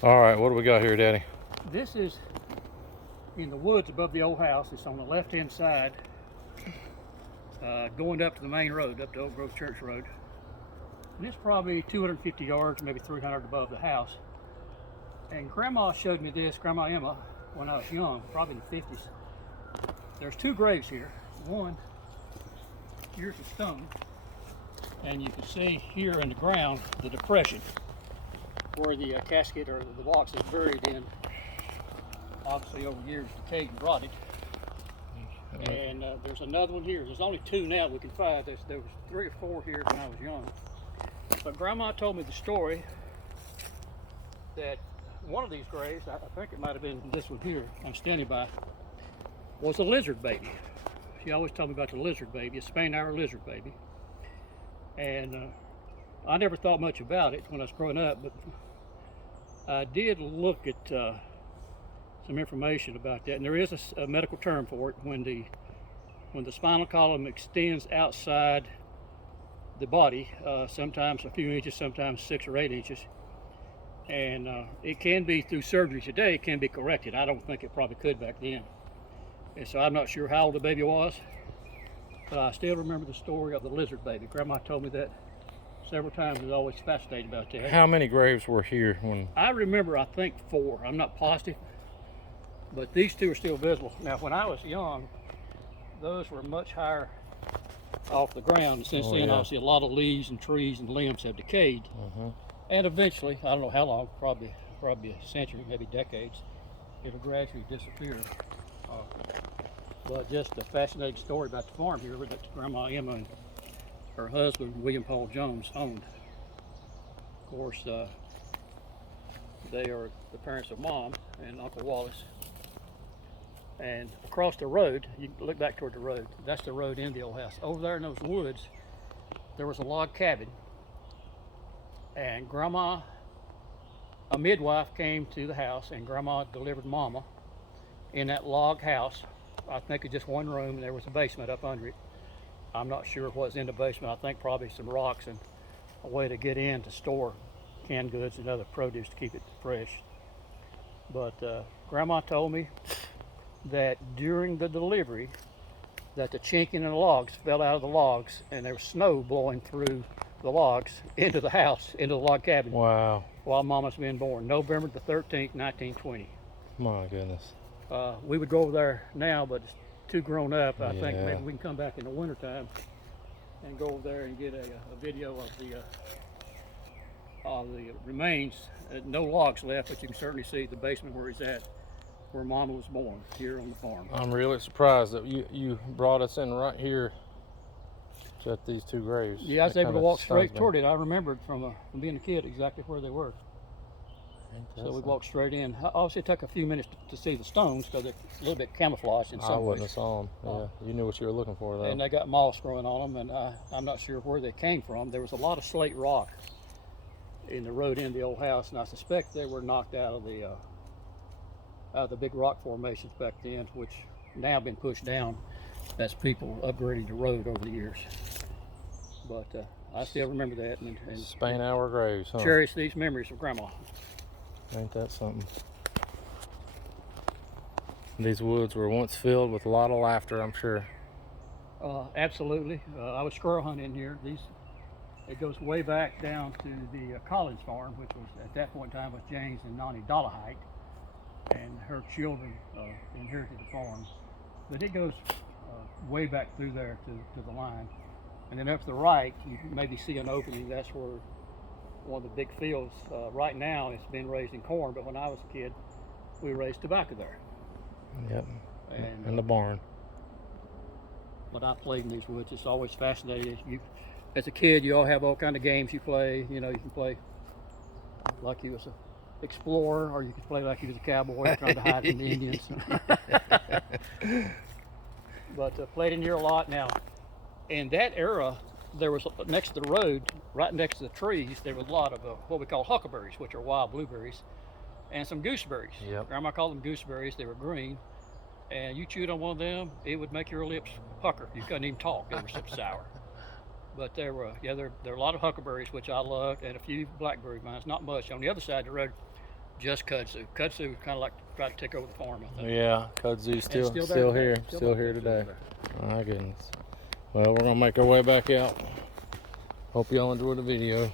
All right, what do we got here, Daddy? This is in the woods above the old house. It's on the left-hand side, going up to the main road, up to Oak Grove Church Road. And it's probably 250 yards, maybe 300 above the house. And Grandma showed me this, Grandma Emma, when I was young, probably in the 50s. There's two graves here. One, here's a stone, and you can see here in the ground the depression where the casket or the box is buried in. Obviously over years decayed and rotted. And there's another one here. There's only two now we can find. There was 3 or 4 here when I was young. But Grandma told me the story that one of these graves, I think it might have been this one here I'm standing by, was a lizard baby. She always told me about the lizard baby, a Spain-Hour lizard baby. And I never thought much about it when I was growing up, but I did look at some information about that. And there is a medical term for it when the spinal column extends outside the body, sometimes a few inches, sometimes 6 or 8 inches. And it can be, through surgery today, it can be corrected. I don't think it probably could back then. And so I'm not sure how old the baby was, but I still remember the story of the lizard baby. Grandma told me that several times. I was always fascinated about that. How many graves were here when? I remember, I think 4. I'm not positive, but these 2 are still visible. Now, when I was young, those were much higher off the ground. Since then, obviously, a lot of leaves and trees and limbs have decayed. And eventually, I don't know how long, probably a century, maybe decades, it'll gradually disappear. But just a fascinating story about the farm here that Grandma Emma and her husband, William Paul Jones, owned. Of course, they are the parents of Mom and Uncle Wallace. And across the road, you can look back toward the road, that's the road in the old house. Over there in those woods, there was a log cabin. And Grandma, a midwife, came to the house, and Grandma delivered Mama in that log house. I think it's just one room, and there was a basement up under it. I'm not sure what's in the basement. I think probably some rocks and a way to get in to store canned goods and other produce to keep it fresh. But Grandma told me that during the delivery, that the chinking in the logs fell out of the logs, and there was snow blowing through the logs into the house, into the log cabin. Wow. While Mama's been born, November the 13th, 1920. My goodness. We would go over there now, but it's too grown up. I think maybe we can come back in the wintertime and go over there and get a video of the remains. No logs left, but you can certainly see the basement where he's at, where Mama was born, here on the farm. I'm really surprised that you brought us in right here to these 2 graves. Yeah, I was able to walk straight toward it. I remembered from being a kid exactly where they were. So we walked straight in. Obviously, it took a few minutes to see the stones because they're a little bit camouflaged in some ways. I wouldn't have saw them. Yeah, you knew what you were looking for, though. And they got moss growing on them, and I'm not sure where they came from. There was a lot of slate rock in the road in the old house, and I suspect they were knocked out of the big rock formations back then, which now have been pushed down as people upgrading the road over the years. But I still remember that and Spain-Hour graves, huh? Cherish these memories of Grandma. Ain't that something? These woods were once filled with a lot of laughter, I'm sure. Absolutely. I was squirrel hunting in here. It goes way back down to the Collins farm, which was at that point in time was James and Nonnie Dollahite, and her children inherited the farm. But it goes way back through there to the line. And then up to the right, you can maybe see an opening. That's where one of the big fields. Right now, it's been raising corn, but when I was a kid, we raised tobacco there. Yep. And the barn. But I played in these woods. It's always fascinating. As a kid, you all have all kind of games you play. You know, you can play like you was an explorer, or you could play like you was a cowboy trying to hide from the Indians. But played in here a lot. Now, in that era, there was next to the road, right next to the trees, there was a lot of what we call huckleberries, which are wild blueberries, and some gooseberries. Yep. Grandma called them gooseberries. They were green, and you chewed on one of them, it would make your lips pucker. You couldn't even talk. They were so sour. But there were a lot of huckleberries, which I loved, and a few blackberry vines. Not much. On the other side of the road, just kudzu. Kudzu kind of like tried to take over the farm, I think. Yeah, kudzu's still still still, there here, today. still here today. My goodness. Well, we're gonna make our way back out. Hope y'all enjoyed the video.